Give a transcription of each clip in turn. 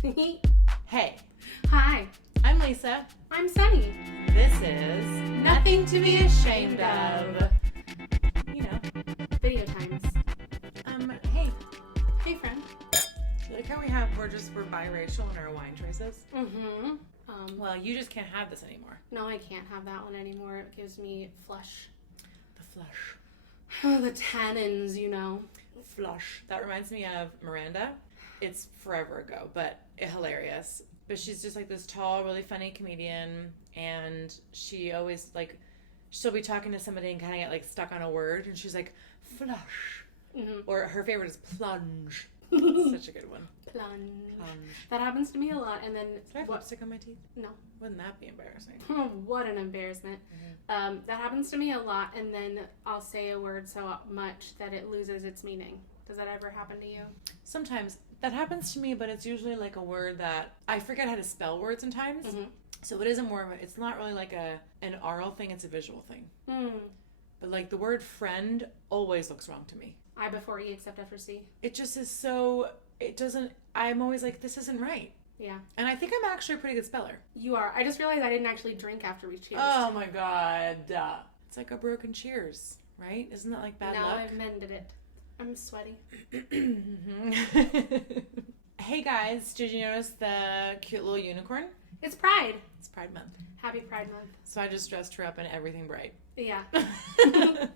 Hey. Hi. I'm Lisa. I'm Sunny. This is Nothing to be Ashamed of. You know. Video times. Hey. Hey, friend. Like how we're biracial in our wine choices. Mm-hmm. Well, you just can't have this anymore. No, I can't have that one anymore. It gives me flush. The flush. Oh, the tannins, you know. Flush. That reminds me of Miranda. It's forever ago, but hilarious. But she's just like this tall, really funny comedian, and she always she'll be talking to somebody and kind of get like stuck on a word, and she's like, flush. Mm-hmm. Or her favorite is plunge. Such a good one. Plunge. That happens to me a lot, and then... Did I have lipstick on my teeth? No. Wouldn't that be embarrassing? Oh, what an embarrassment. Mm-hmm. That happens to me a lot, and then I'll say a word so much that it loses its meaning. Does that ever happen to you? Sometimes. That happens to me, but it's usually like a word that... I forget how to spell words sometimes. Mm-hmm. So it isn't more of a... It's not really like an oral thing, it's a visual thing. Mm. But like the word friend always looks wrong to me. I before E except after C. It just is so... It doesn't... I'm always like, this isn't right. Yeah. And I think I'm actually a pretty good speller. You are. I just realized I didn't actually drink after we cheers. Oh my god. It's like a broken cheers, right? Isn't that like bad luck? Now I've mended it. I'm sweaty. Hey guys, did you notice the cute little unicorn? It's Pride. It's Pride Month. Happy Pride Month. So I just dressed her up in everything bright. Yeah. I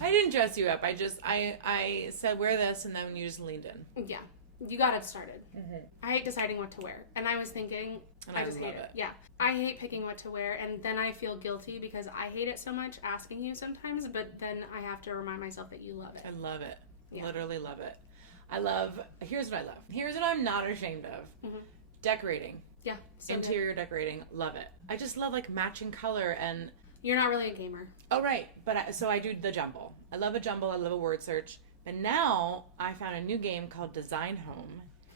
didn't dress you up. I said wear this, and then you just leaned in. Yeah. You got it started. Mm-hmm. I hate deciding what to wear. And I was thinking, I just hate it. Yeah. I hate picking what to wear, and then I feel guilty because I hate it so much asking you sometimes, but then I have to remind myself that you love it. I love it. Yeah. Literally love it. Here's what I love. Here's what I'm not ashamed of. Mm-hmm. Decorating. Yeah. So interior decorating. Love it. I just love like matching color and... You're not really a gamer. Oh, right. But so I do the jumble. I love a jumble. I love a word search. And now I found a new game called Design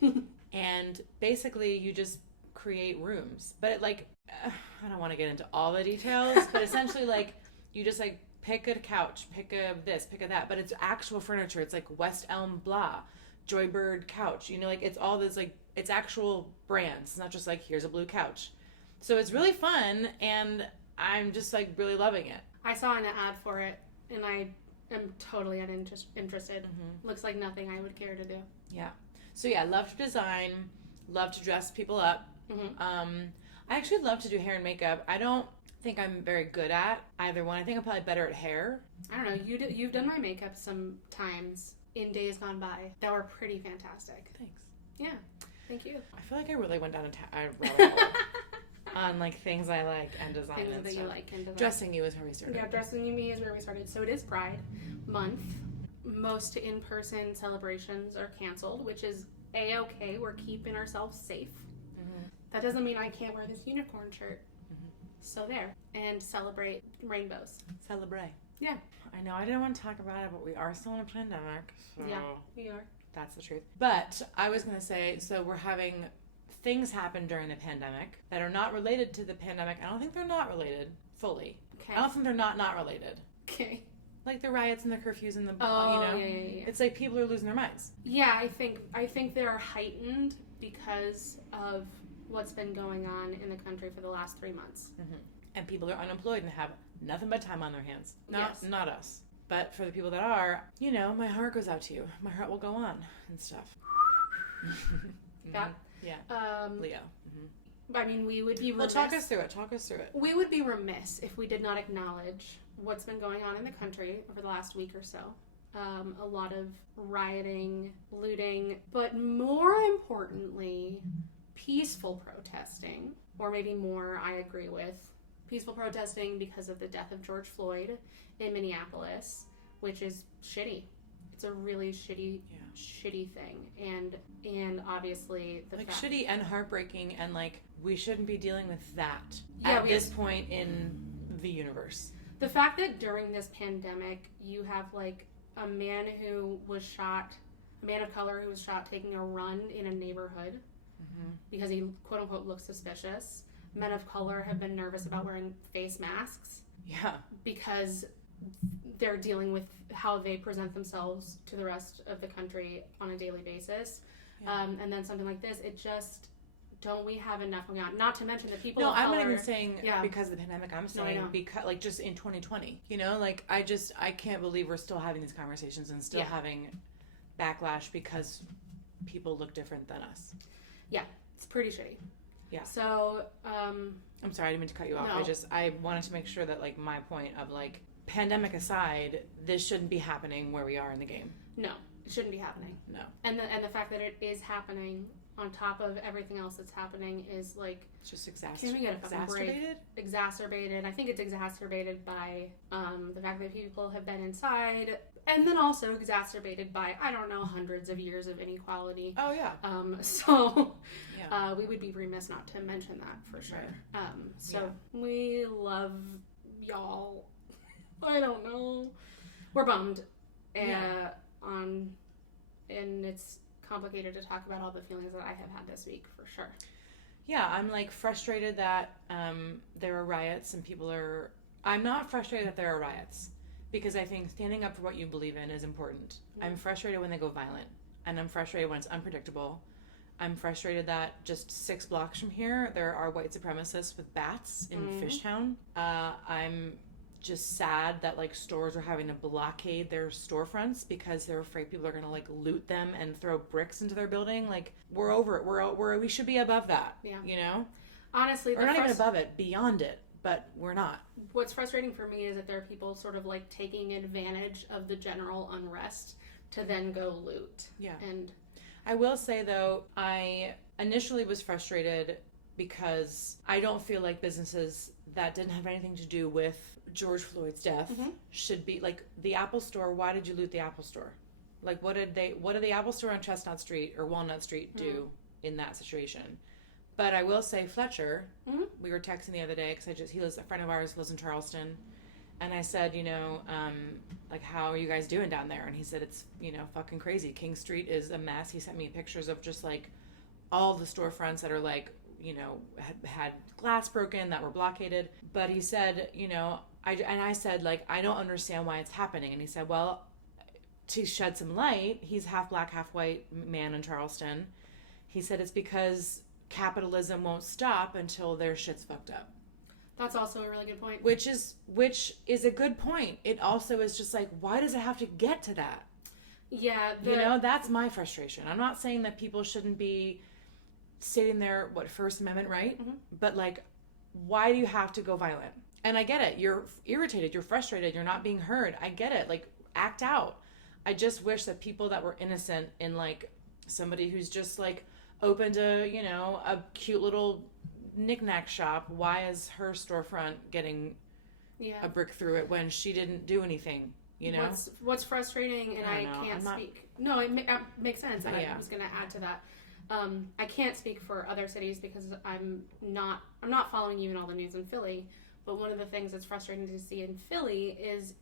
Home. And basically you just create rooms. But it I don't want to get into all the details, but essentially you just pick a couch, pick a this, pick a that. But it's actual furniture. It's like West Elm blah, Joybird couch. You know, it's all this it's actual brands. It's not just here's a blue couch. So it's really fun, and I'm just really loving it. I saw an ad for it, and I am totally uninterested. Mm-hmm. Looks like nothing I would care to do. Yeah. So yeah, love to design, love to dress people up. Mm-hmm. I actually love to do hair and makeup. I don't think I'm very good at either one. I think I'm probably better at hair. I don't know. You've done my makeup some times in days gone by that were pretty fantastic. Thanks. Yeah. Thank you. I feel like I really went down a rabbit hole on things I like and design things and that stuff. You like and design. Dressing you is where we started. Yeah, dressing me is where we started. So it is Pride Month. Most in-person celebrations are canceled, which is A-okay. We're keeping ourselves safe. Mm-hmm. That doesn't mean I can't wear this unicorn shirt. Mm-hmm. So there. And celebrate rainbows. Celebrate. Yeah. I know I didn't want to talk about it, but we are still in a pandemic. So yeah, we are. That's the truth. But I was going to say, so we're having things happen during the pandemic that are not related to the pandemic. I don't think they're not related fully. Okay. I don't think they're not related. Okay. Like the riots and the curfews and the, yeah. It's like people are losing their minds. Yeah, I think they are heightened because of what's been going on in the country for the last 3 months. Mm-hmm. And people are unemployed and have nothing but time on their hands. Not us. But for the people that are, my heart goes out to you. My heart will go on and stuff. Yeah. Yeah. Leo. Mm-hmm. I mean, we would be remiss. Well, talk us through it. We would be remiss if we did not acknowledge what's been going on in the country over the last week or so. A lot of rioting, looting, but more importantly, peaceful protesting, or maybe more, I agree with. Peaceful protesting because of the death of George Floyd in Minneapolis, which is shitty. It's a really shitty thing, and obviously the fact... shitty and heartbreaking, and we shouldn't be dealing with that at this point in the universe. The fact that during this pandemic you have a man who was shot, a man of color who was shot taking a run in a neighborhood because he quote unquote looks suspicious. Men of color have been nervous about wearing face masks. Yeah. Because they're dealing with how they present themselves to the rest of the country on a daily basis. Yeah. And then something like this, don't we have enough going on? Not to mention the people No, of I'm color. not even saying Yeah. because of the pandemic. I'm No, I saying know. because, like, just in 2020, you know, like, I can't believe we're still having these conversations and still Yeah. having backlash because people look different than us. Yeah, it's pretty shitty. Yeah. So, I'm sorry, I didn't mean to cut you off. No. I wanted to make sure that, like, my point of, like, pandemic aside, this shouldn't be happening where we are in the game. no, it shouldn't be happening. No. And the fact that it is happening on top of everything else that's happening is like, It's just can we get a fucking break? exacerbated. Exacerbated. I think it's exacerbated by the fact that people have been inside, and then also exacerbated by, I don't know, hundreds of years of inequality. Oh, yeah. So Yeah. we would be remiss not to mention that for sure. Right. So we love y'all. I don't know. We're bummed. And it's complicated to talk about all the feelings that I have had this week for sure. Yeah, I'm like frustrated that there are riots and people are. I'm not frustrated that there are riots because I think standing up for what you believe in is important. Mm-hmm. I'm frustrated when they go violent, and I'm frustrated when it's unpredictable. I'm frustrated that just 6 blocks from here there are white supremacists with bats in Fishtown. I'm just sad that like stores are having to blockade their storefronts because they're afraid people are gonna like loot them and throw bricks into their building. Like we're over it. We should be above that. Yeah. You know. Honestly, We're not even above it, beyond it, but we're not. What's frustrating for me is that there are people sort of like taking advantage of the general unrest to then go loot. Yeah. And I will say though, I initially was frustrated because I don't feel like businesses that didn't have anything to do with George Floyd's death should be like the Apple Store. Why did you loot the Apple Store? Like what did the Apple Store on Chestnut Street or Walnut Street do in that situation? But I will say Fletcher, we were texting the other day because a friend of ours lives in Charleston, and I said, you know, like how are you guys doing down there? And he said it's, you know, fucking crazy. King Street is a mess. He sent me pictures of just like all the storefronts that are like, you know, had glass broken, that were blockaded. But he said, you know, I said like I don't understand why it's happening. And he said, well, to shed some light, he's half black, half white man in Charleston. He said it's because capitalism won't stop until their shit's fucked up. that's also a really good point. Which is a good point. It also is just like, why does it have to get to that? Yeah. You know, that's my frustration. I'm not saying that people shouldn't be stating their First Amendment right, but like, why do you have to go violent? And I get it. You're irritated. You're frustrated. You're not being heard. I get it. Like, act out. I just wish that people that were innocent in like somebody who's just like opened a, you know, a cute little knick-knack shop, why is her storefront getting a brick through it when she didn't do anything, you know? What's frustrating, and I can't speak. No, it makes sense, and I was going to add to that. I can't speak for other cities because I'm not following you in all the news in Philly, but one of the things that's frustrating to see in Philly is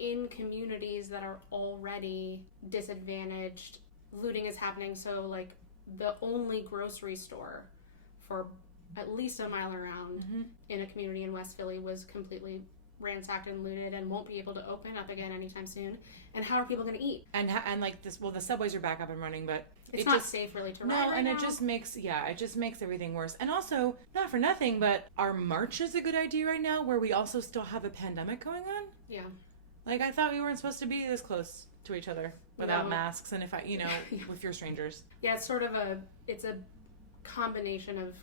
in communities that are already disadvantaged, looting is happening. So like the only grocery store for at least a mile around in a community in West Philly was completely ransacked and looted and won't be able to open up again anytime soon. And how are people going to eat? And like this, well, the subways are back up and running, but it's not safe really to ride right and now. it just makes everything worse. And also, not for nothing, but our march is a good idea right now, where we also still have a pandemic going on. Yeah. Like I thought we weren't supposed to be this close to each other without masks, and if I, you know, with your strangers. Yeah, it's sort of a combination of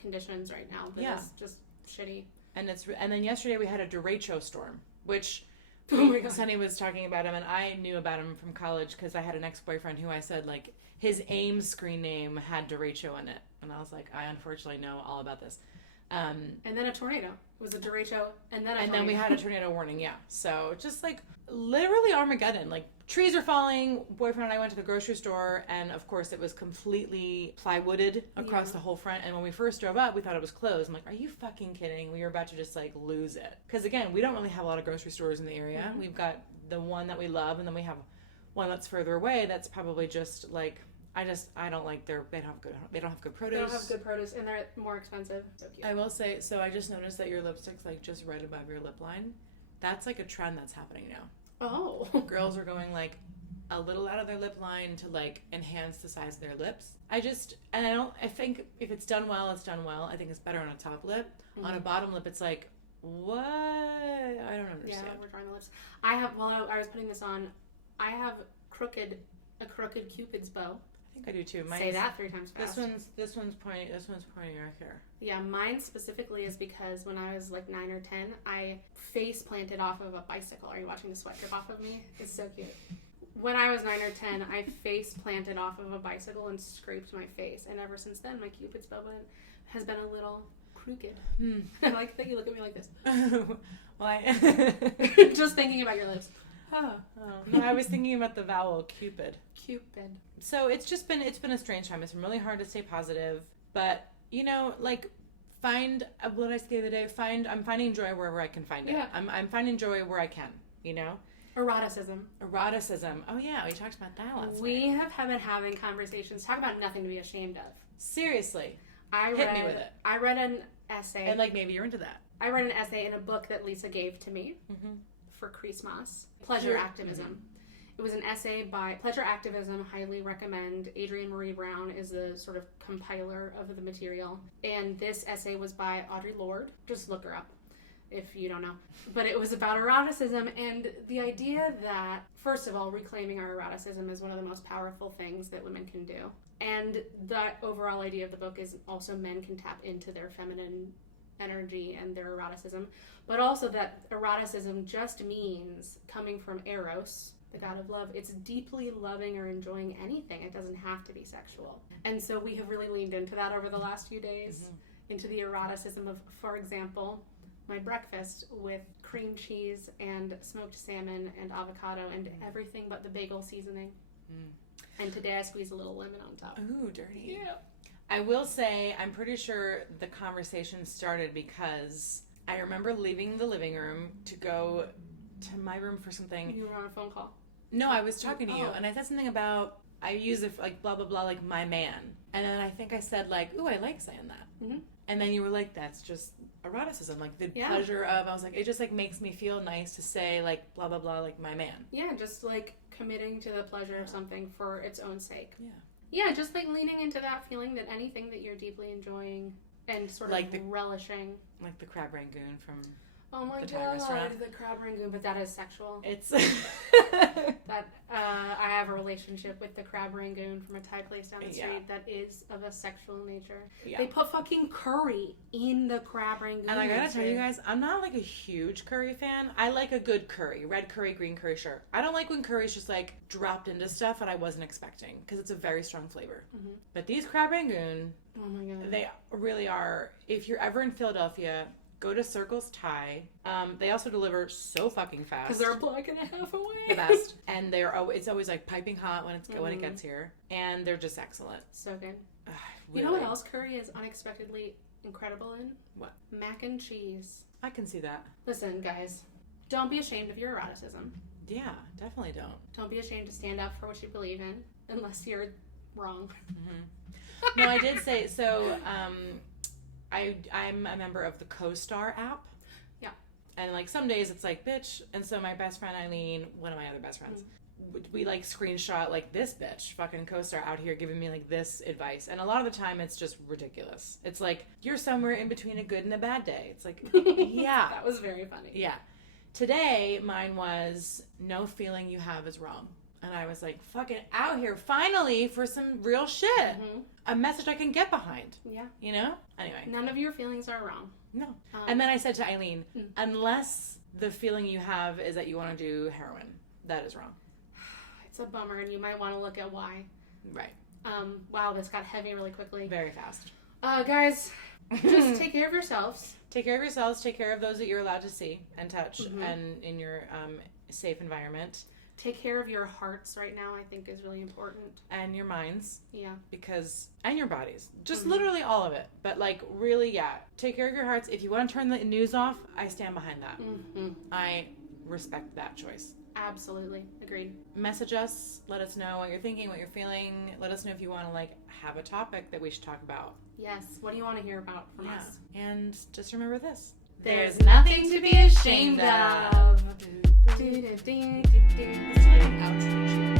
conditions right now that is just shitty. And then yesterday we had a derecho storm, which Sunny was talking about him, and I knew about him from college because I had an ex-boyfriend who I said like his AIM screen name had derecho in it, and I was like, I unfortunately know all about this. And then a tornado. It was a derecho, and then we had a tornado warning. Yeah, so just like literally Armageddon. Like trees are falling. Boyfriend and I went to the grocery store, and of course it was completely plywooded across the whole front. And when we first drove up, we thought it was closed. I'm like, are you fucking kidding? We were about to just like lose it. Because again, we don't really have a lot of grocery stores in the area. We've got the one that we love, and then we have one that's further away. That's probably just like. I don't like they don't have good produce. They don't have good produce, and they're more expensive. So cute. I will say, so I just noticed that your lipstick's like just right above your lip line. That's like a trend that's happening now. Oh. Girls are going like a little out of their lip line to like enhance the size of their lips. I think if it's done well, it's done well. I think it's better on a top lip. Mm-hmm. On a bottom lip, it's like, what? I don't understand. Yeah, we're drawing the lips. I was putting this on, I have a crooked Cupid's bow. I think I do too. Say that 3 times fast. This one's pointing right here. Yeah, mine specifically is because when I was like 9 or 10, I face planted off of a bicycle. Are you watching the sweat drip off of me? It's so cute. When I was 9 or 10, I face planted off of a bicycle and scraped my face. And ever since then, my Cupid's bow has been a little crooked. I like that you look at me like this. Why? Just thinking about your lips. Oh. No, I was thinking about the vowel Cupid. So it's been a strange time. It's been really hard to stay positive, but like find what I said the other day. I'm finding joy wherever I can find it. Yeah. I'm finding joy where I can. Eroticism. Oh yeah, we talked about that last night. We have been having conversations. Talk about nothing to be ashamed of. Seriously, hit me with it. I read an essay. And like maybe you're into that. I read an essay in a book that Lisa gave to me for Christmas. Pleasure Activism. Mm-hmm. It was an essay by Pleasure Activism. Highly recommend. Adrienne Marie Brown is the sort of compiler of the material. And this essay was by Audre Lorde. Just look her up if you don't know. But it was about eroticism and the idea that, first of all, reclaiming our eroticism is one of the most powerful things that women can do. And the overall idea of the book is also men can tap into their feminine energy and their eroticism. But also that eroticism just means coming from Eros, the god of love. It's deeply loving or enjoying anything. It doesn't have to be sexual. And so we have really leaned into that over the last few days, into the eroticism of, for example, my breakfast with cream cheese and smoked salmon and avocado and everything but the bagel seasoning. And today I squeezed a little lemon on top. Ooh, dirty. Yeah. I will say, I'm pretty sure the conversation started because I remember leaving the living room to go to my room for something. You were on a phone call. No, I was talking to you, and I said something about, I use it for like blah, blah, blah, like my man. And then I think I said like, ooh, I like saying that. Mm-hmm. And then you were like, that's just eroticism. Like the pleasure of, I was like, it just like makes me feel nice to say like blah, blah, blah, like my man. Yeah, just like committing to the pleasure of something for its own sake. Yeah. Yeah, just like leaning into that feeling that anything that you're deeply enjoying and sort of relishing. Like the crab rangoon from oh my the god, Thai restaurant. The crab rangoon, but that is sexual. It's that I have a relationship with the crab rangoon from a Thai place down the street that is of a sexual nature. Yeah. They put fucking curry in the crab rangoon. And I gotta tell you guys, I'm not like a huge curry fan. I like a good curry, red curry, green curry, sure. I don't like when curry's just like dropped into stuff that I wasn't expecting because it's a very strong flavor. Mm-hmm. But these crab rangoon, oh my god, they really are. If you're ever in Philadelphia, go to Circle's Thai. They also deliver so fucking fast. Because they're a block and a half away. The best. And it's always like piping hot when it gets here. And they're just excellent. So good. Really. You know what else curry is unexpectedly incredible in? What? Mac and cheese. I can see that. Listen, guys. Don't be ashamed of your eroticism. Yeah, definitely don't. Don't be ashamed to stand up for what you believe in. Unless you're wrong. Mm-hmm. No, I did say, so... I'm a member of the CoStar app. Yeah. And like some days it's like, bitch. And so my best friend Eileen, one of my other best friends, we like screenshot like this bitch, fucking CoStar out here giving me like this advice. And a lot of the time it's just ridiculous. It's like, you're somewhere in between a good and a bad day. It's like, yeah. That was very funny. Yeah. Today mine was, no feeling you have is wrong. And I was like, fucking out here, finally, for some real shit. Mm-hmm. A message I can get behind. Yeah. You know? Anyway. None of your feelings are wrong. No. And then I said to Eileen, unless the feeling you have is that you want to do heroin, that is wrong. It's a bummer, and you might want to look at why. Right. Wow, this got heavy really quickly. Very fast. Guys, just take care of yourselves. Take care of yourselves. Take care of those that you're allowed to see and touch and in your safe environment. Take care of your hearts right now, I think, is really important. And your minds. Yeah. And your bodies. Just literally all of it. But, like, really, yeah. Take care of your hearts. If you want to turn the news off, I stand behind that. Mm-hmm. I respect that choice. Absolutely. Agreed. Message us. Let us know what you're thinking, what you're feeling. Let us know if you want to, like, have a topic that we should talk about. Yes. What do you want to hear about from us? And just remember this. There's nothing to be ashamed of. Let's do like an outro.